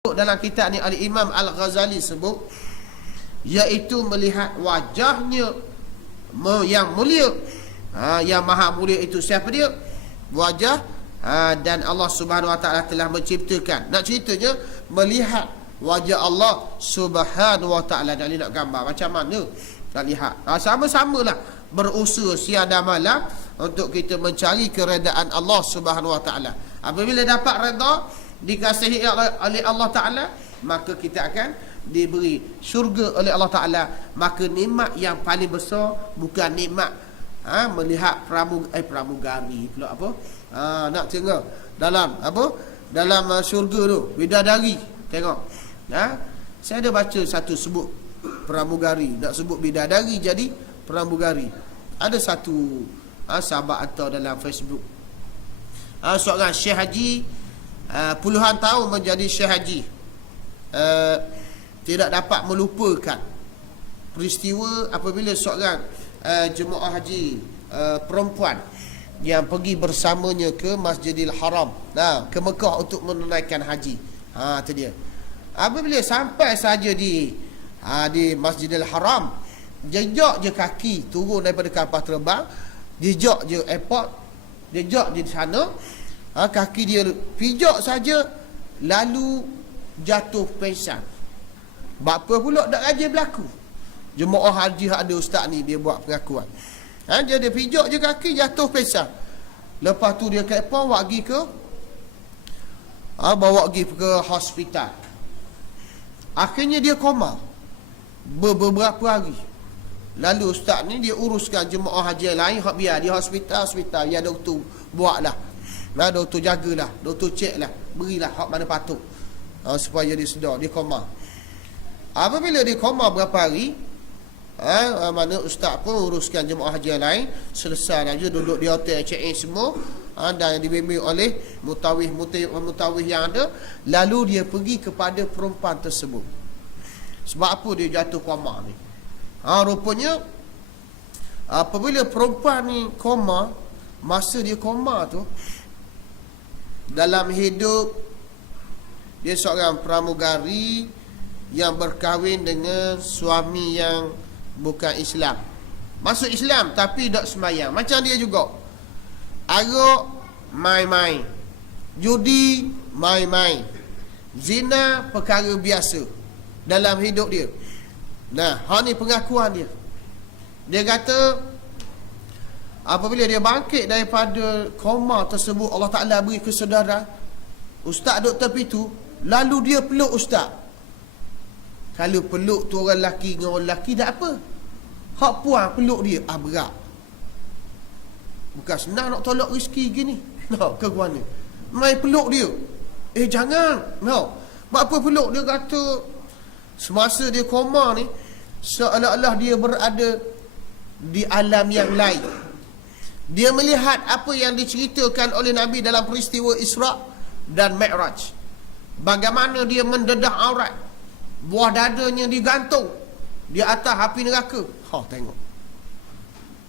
dalam kitab ni Al-Imam Al-Ghazali sebut, iaitu melihat wajahnya yang mulia. Yang maha mulia itu siapa dia? Wajah. Dan Allah Subhanahu Wa Taala telah menciptakan. Nak ceritanya melihat wajah Allah Subhanahu Wa Taala. Dan nak gambar macam mana nak lihat. Sama-samalah berusaha siang dan malam untuk kita mencari keredaan Allah Subhanahu Wa Taala. Apabila dapat redha, dikasihi oleh Allah Ta'ala, maka kita akan diberi syurga oleh Allah Ta'ala. Maka nikmat yang paling besar bukan nikmat melihat pramugari pula apa, nak tengok dalam apa, dalam syurga tu bidadari. Tengok, saya ada baca satu sebut pramugari, nak sebut bidadari jadi pramugari. Ada satu sahabat atau dalam Facebook, seorang Syekh Haji, puluhan tahun menjadi Syekh Haji, tidak dapat melupakan peristiwa apabila seorang jemaah haji perempuan yang pergi bersamanya ke Masjidil Haram, ke Mekah untuk menunaikan haji. Itu dia. Apabila sampai saja di Masjidil Haram, jejak je kaki turun daripada kapal terbang, jejak je airport, jejak je di sana, kaki dia pijak saja, lalu jatuh pingsan. Bapa pula tak rajin berlaku. Jemaah haji ada ustaz ni, dia buat pengakuan. Jadi dia pijak je kaki, jatuh pingsan. Lepas tu dia ke airport, bawa pergi ke hospital. Akhirnya dia koma beberapa hari. Lalu ustaz ni dia uruskan jemaah haji lain, biar di hospital, ya doktor buatlah. Doktor jagalah, doktor ceklah, berilah hak mana patut, supaya dia sedar. Dia koma. Apabila dia koma berapa hari, mana ustaz pun uruskan jemaah haji lain, selesai aja duduk di hotel, check in semua, dan dibimbing oleh mutawih yang ada. Lalu dia pergi kepada perempuan tersebut. Sebab apa dia jatuh koma ni? Rupanya apabila perempuan ni koma, masa dia koma tu, dalam hidup dia seorang pramugari yang berkahwin dengan suami yang bukan Islam. Masuk Islam tapi tak sembahyang. Macam dia juga. Arak main-main, judi main-main, zina perkara biasa dalam hidup dia. Ni pengakuan dia. Dia kata apabila dia bangkit daripada koma tersebut, Allah Ta'ala beri kesedaran. Ustaz duduk tepi tu, lalu dia peluk ustaz. Kalau peluk tu orang lelaki dengan orang lelaki tak apa, hak puan peluk dia, berat. Bukan senang nak tolak rezeki gini. Ke mana mai peluk dia, jangan. Mak apa peluk dia? Kata semasa dia koma ni, seolah-olah dia berada di alam yang lain. Dia melihat apa yang diceritakan oleh Nabi dalam peristiwa Isra dan Mi'raj. Bagaimana dia mendedah aurat, buah dadanya digantung di atas api neraka. Tengok.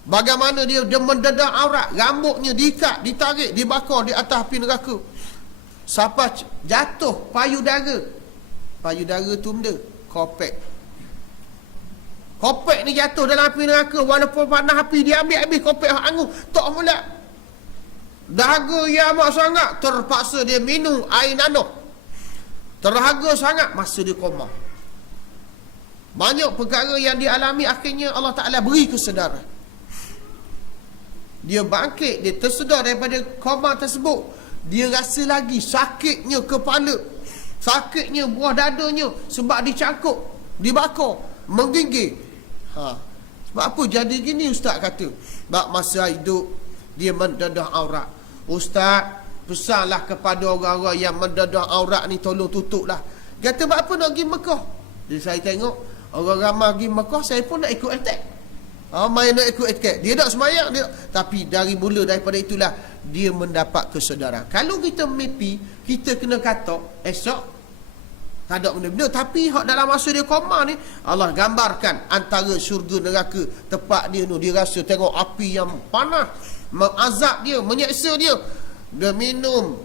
Bagaimana dia mendedah aurat, rambutnya diikat, ditarik, dibakar di atas api neraka. Sampai jatuh payudara. Payudara tu benda kopek. Kopek ni jatuh dalam api neraka. Walaupun panas api, dia ambil habis kopek hangus. Tak mula. Dahaga yang amat sangat, terpaksa dia minum air nanuh. Terhaga sangat masa dia koma. Banyak perkara yang dialami, akhirnya Allah Ta'ala beri kesedaran. Dia bangkit, dia tersedar daripada koma tersebut. Dia rasa lagi sakitnya kepala, sakitnya buah dadanya, sebab dicangkuk, dibakar, menggigil. Sebab apa jadi gini? Ustaz kata sebab masa hidup dia mendedah aurat. Ustaz, pesanlah kepada orang-orang yang mendedah aurat ni, tolong tutuplah. Kata sebab apa nak pergi Mekah? Jadi saya tengok orang ramai pergi Mekah, saya pun nak ikut attack. Main nak ikut attack. Dia tak semayang dia. Tapi daripada itulah dia mendapat kesedaran. Kalau kita mimpi, kita kena kata esok tak ada benda-benda. Tapi dalam masa dia koma ni, Allah gambarkan antara syurga neraka. Tempat dia tu, dia rasa tengok api yang panas mengazab dia, menyeksa dia. Dia minum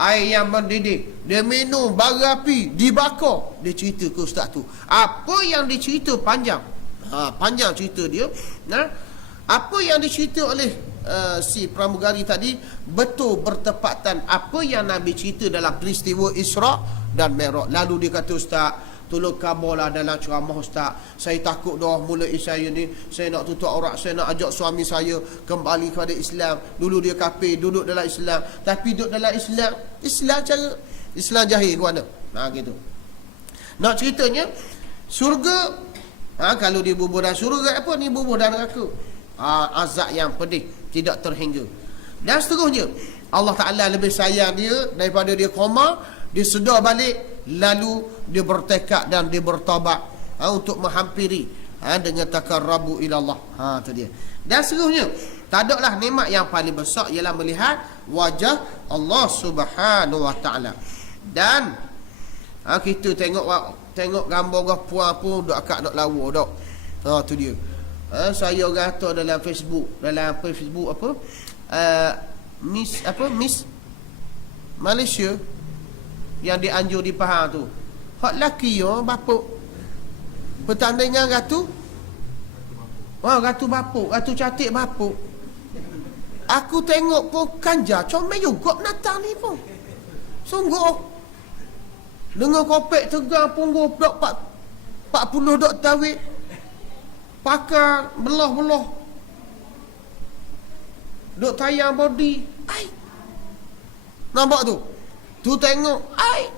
air yang mendidih, dia minum bara api, dibakar. Dia cerita ke ustaz tu. Apa yang dicerita panjang. Panjang cerita dia. Apa yang dicerita oleh si pramugari tadi betul bertepatan apa yang Nabi cerita dalam peristiwa Isra dan Mi'raj. Lalu dia kata, ustaz, tolong kabarlah dalam ceramah ustaz, saya takut dah mulai saya ni, saya nak tutup aurat, saya nak ajak suami saya kembali kepada Islam. Dulu dia kafir, duduk dalam Islam, tapi duduk dalam Islam cara Islam jahil ke mana. Gitu. Nak ceritanya surga, kalau dia bubur dalam surga, apa ni bubur dalam neraka. Azab yang pedih, tidak terhingga. Dan seterusnya, Allah Ta'ala lebih sayang dia daripada dia koma. Dia sedar balik, lalu dia bertekad dan dia bertaubat untuk menghampiri dengan takarrabu ila Allah. Itu dia. Dan seterusnya, tak adalah nikmat yang paling besar ialah melihat wajah Allah Subhanahu Wa Ta'ala. Dan kita tengok gambar puan pun dok akak dok lawa dok. Tu dia. Saya kata dalam Facebook apa? Miss Malaysia yang dianjur di Pahang tu. Hak laki yo bapuk. Pertandingan gatu. Gatu bapuk, gatu cantik bapuk. Aku tengok pun kanja comel juga Natal ni pun. Sungguh. Dengan kopek tegang punggung dok 40 dok tawik. Pakar belah-belah. Dok tayang body. Nampak tu? Tu tengok,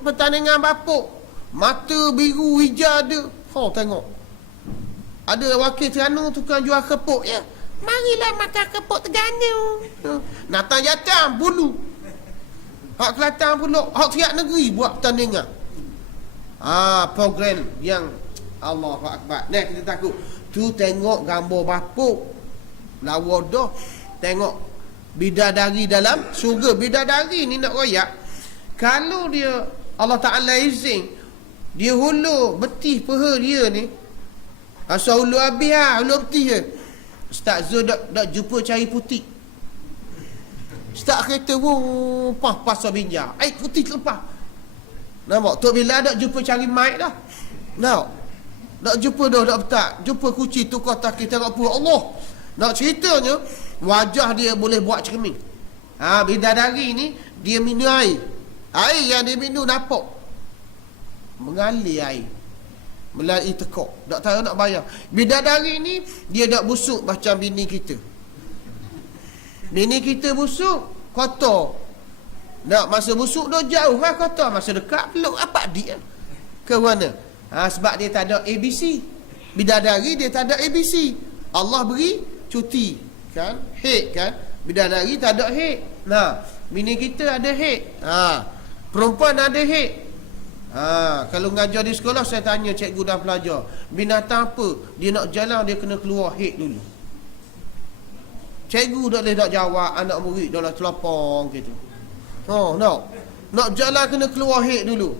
pertandingan bapuk. Mata biru hijau ada. Tengok. Ada wakil Terengganu tukang jual kepuk ya. Marilah makan kepuk Terengganu. Natang Jatang bulu. Hak Kelantan pula, hak Tiap Negeri buat pertandingan. Program yang Allahu Akbar. Nah, kita takut. Tu tengok gambar bapuk. Lawa dah. Tengok bidadari dalam surga. Bidadari ni nak royak. Kalau dia Allah Ta'ala izin, dia hulur betih peha dia ni, asal hulur habis hulur betih je. Ustaz Zul dak jumpa cari putih. Ustaz kereta pasar binjar. Putih terlepas. Nampak? Tok Bila dak jumpa cari mic dah. Nak jumpa dah dak betak. Jumpa kucing tukar takir tengok pun Allah. Nak ceritanya wajah dia boleh buat cermin. Bidadari ni dia minum air. Air yang dia minum nampak mengalir air melalui tekuk. Tak tahu nak bayar. Bidadari ni dia tak busuk macam bini kita. Bini kita busuk kotor. Nak masa busuk dah jauh kotor. Masa dekat peluk apa dia ke mana. Sebab dia tak ada ABC. Bidadari dia tak ada ABC. Allah beri cuti kan, head kan. Bidadari tak ada head. Bini kita ada head. Perempuan ada head. Kalau mengajar di sekolah, saya tanya cikgu dan pelajar, binatang apa dia nak jalan, dia kena keluar head dulu. Cikgu tak boleh tak jawab, anak murid dalam telapang gitu. Nak jalan kena keluar head dulu.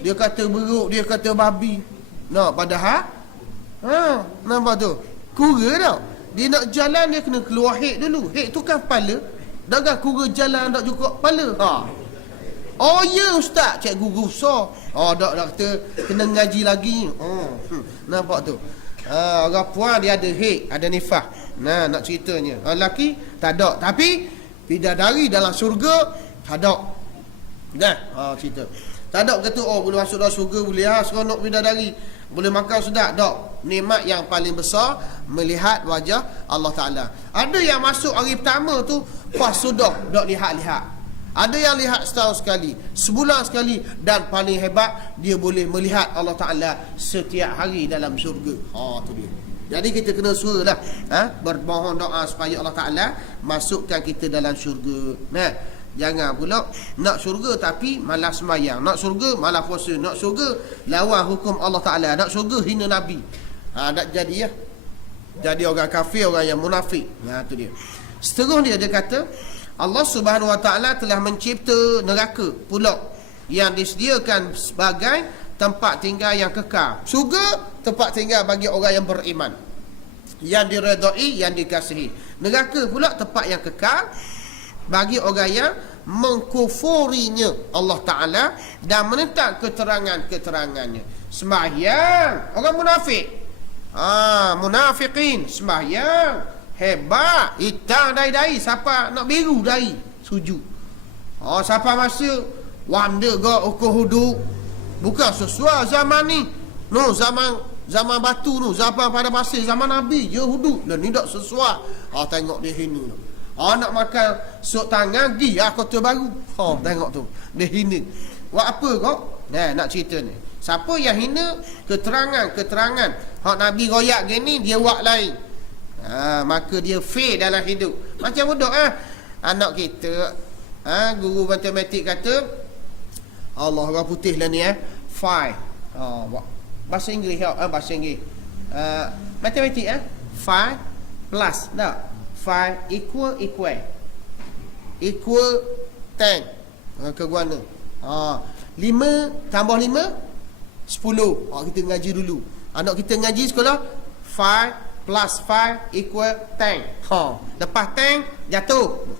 Dia kata beruk, dia kata babi. Padahal nampak tu kura tau. Dia nak jalan, dia kena keluar head dulu. Head tu kan kepala. Dah kura jalan tak cukup kepala. Oh ya ustaz, cikgu gusar. Tak kata kena ngaji lagi. Nampak tu. Orang puan dia ada head, ada nifah. Nak ceritanya. Lelaki tak ada. Tapi bidadari dalam syurga tak ada. Cerita. Tak ada kata boleh masuk dalam syurga, boleh seronok bidadari, boleh makan sedap. Tak. Nikmat yang paling besar melihat wajah Allah Ta'ala. Ada yang masuk hari pertama tu pas sudah tak lihat-lihat. Ada yang lihat setahun sekali, sebulan sekali, dan paling hebat dia boleh melihat Allah Ta'ala setiap hari dalam syurga. Tu dia. Jadi kita kena suaralah, bermohon doa supaya Allah Ta'ala masukkan kita dalam syurga. Jangan pula nak syurga tapi malas sembahyang, nak syurga malas puasa, nak syurga lawan hukum Allah Ta'ala, nak syurga hina Nabi. Tak jadi ya. Jadi orang kafir, orang yang munafik. Tu dia. Seterusnya dia kata Allah Subhanahu Wa Ta'ala telah mencipta neraka pula yang disediakan sebagai tempat tinggal yang kekal. Syurga tempat tinggal bagi orang yang beriman, yang diredai, yang dikasihi. Neraka pula tempat yang kekal bagi orang yang mengkufurinya Allah Ta'ala dan menentang keterangan-keterangannya. Sembahyang orang munafik, munafikin sembahyang hebat, hitam dai-dai, siapa nak biru dai sujud. Siapa masa wanda gak ukur huduk, bukan sesuai zaman ni. Zaman batu tu, zaman pada pasir, zaman Nabi je huduk. Dan ni tak sesuai. Tengok dia hina tu. Nak makan sok tangan gi kota baru. Tengok tu. Dia hina. Buat apa kau? Nak cerita ni. Siapa yang hina keterangan hak Nabi royak gini, dia buat lain. Maka dia fail dalam hidup. Macam budak anak kita, guru matematik kata, Allah orang putih lah ni 5. Bahasa Inggeris bahasa Inggeris. Matematik 5 plus tak? 5 equal 10. Ke guna. 5 tambah 5 10. Kita ngaji dulu. Anak kita ngaji sekolah 5 plus 5 equal 10. Lepas 10 jatuh.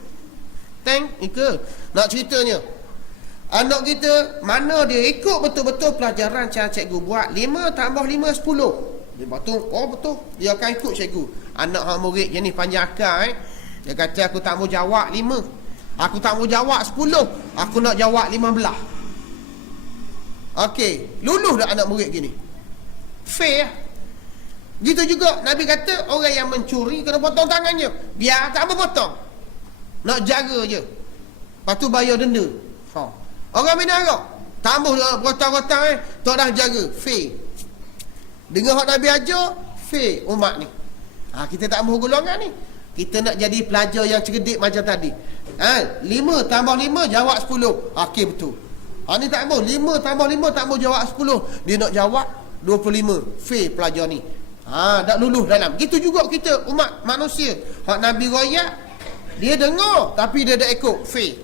10 equal. Nak ceritanya, anak kita mana dia ikut betul-betul pelajaran cara cikgu buat 5 tambah 5 10. Dia betul. Betul. Dia akan ikut cikgu. Anak hang murid jenis panjang akal dia kata aku tak mau jawab 5. Aku tak mau jawab 10. Aku nak jawab 15. Okey, lulus dah anak murid gini. Fair. Gitu juga Nabi kata orang yang mencuri kena potong tangannya. Biar tak apa potong. Nak jaga je. Lepas tu bayar denda. Orang minara tambah potong-potong tak dah jaga. Fair. Dengar hak Nabi ajar, fair umat ni. Kita tak mahu golongan ni. Kita nak jadi pelajar yang cerdik macam tadi. 5 tambah 5 jawab 10. Okey, betul. Ni tak mahu 5 tambah 5 tak mahu jawab 10. Dia nak jawab 25. Fair pelajar ni. Tak lulus dalam. Gitu juga kita umat manusia. Hak Nabi royak, dia dengar tapi dia tak ikut. Fair.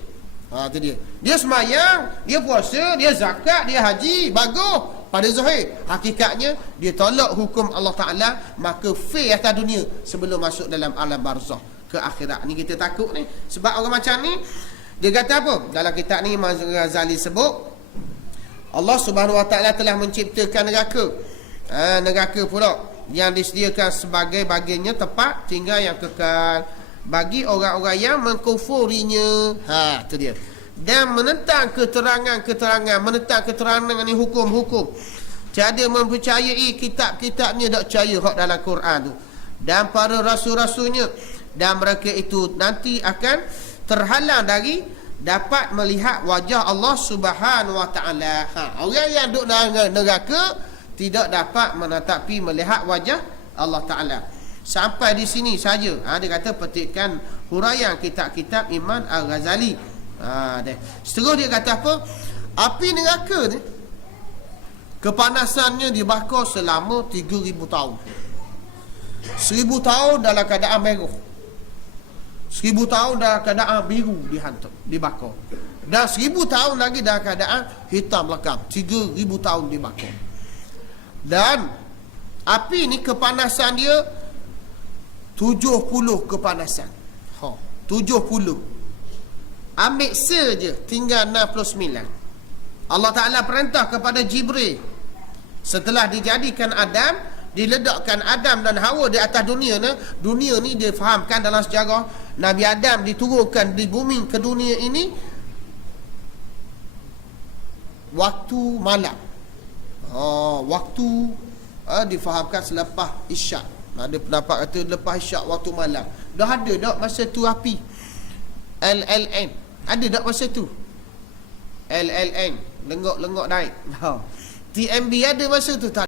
Tu dia. Dia semayang, dia puasa, dia zakat, dia haji, bagus pada zahir. Hakikatnya dia tolak hukum Allah Ta'ala, maka fair atas dunia sebelum masuk dalam alam barzah ke akhirat. Ni kita takut ni. Sebab orang macam ni, dia kata apa? Dalam kitab ni Imam Ghazali sebut, Allah Subhanahu Wa Ta'ala telah menciptakan neraka. Neraka pula yang disediakan sebagai bagiannya tempat tinggal yang kekal bagi orang-orang yang mengkufurinya. Tu dia. Dan menentang keterangan-keterangan, menentang keterangan ni hukum-hukum. Tiada mempercayai kitab-kitabnya, tak percaya hak dalam Quran tu. Dan para rasul-rasulnya, dan mereka itu nanti akan terhalang dari dapat melihat wajah Allah Subhanahu Wa Ta'ala. Orang yang duduk dalam neraka tidak dapat menatapi melihat wajah Allah Ta'ala. Sampai di sini saja. Dia kata petikan huraian kitab-kitab Imam Al-Ghazali. Seterus dia kata apa? Api neraka ni kepanasannya dibakar selama 3,000 tahun. 1,000 tahun dalam keadaan merah, 1,000 tahun dalam keadaan biru dihantar, dibakar. Dan 1,000 tahun lagi dalam keadaan hitam lekam. 3,000 tahun dibakar. Dan api ni kepanasan dia 70 kepanasan. 70. Ambil saja tinggal 69. Allah Ta'ala perintah kepada Jibril, setelah dijadikan Adam, diledakkan Adam dan Hawa di atas dunia ni. Dunia ni dia fahamkan dalam sejarah, Nabi Adam diturunkan di bumi ke dunia ini waktu malam. Waktu difahamkan selepas isyak. Ada pendapat kata lepas isyak waktu malam. Dah ada tak masa tu api LLN? Ada tak masa tu? LLN lengok-lengok naik. TMB ada masa tu tak?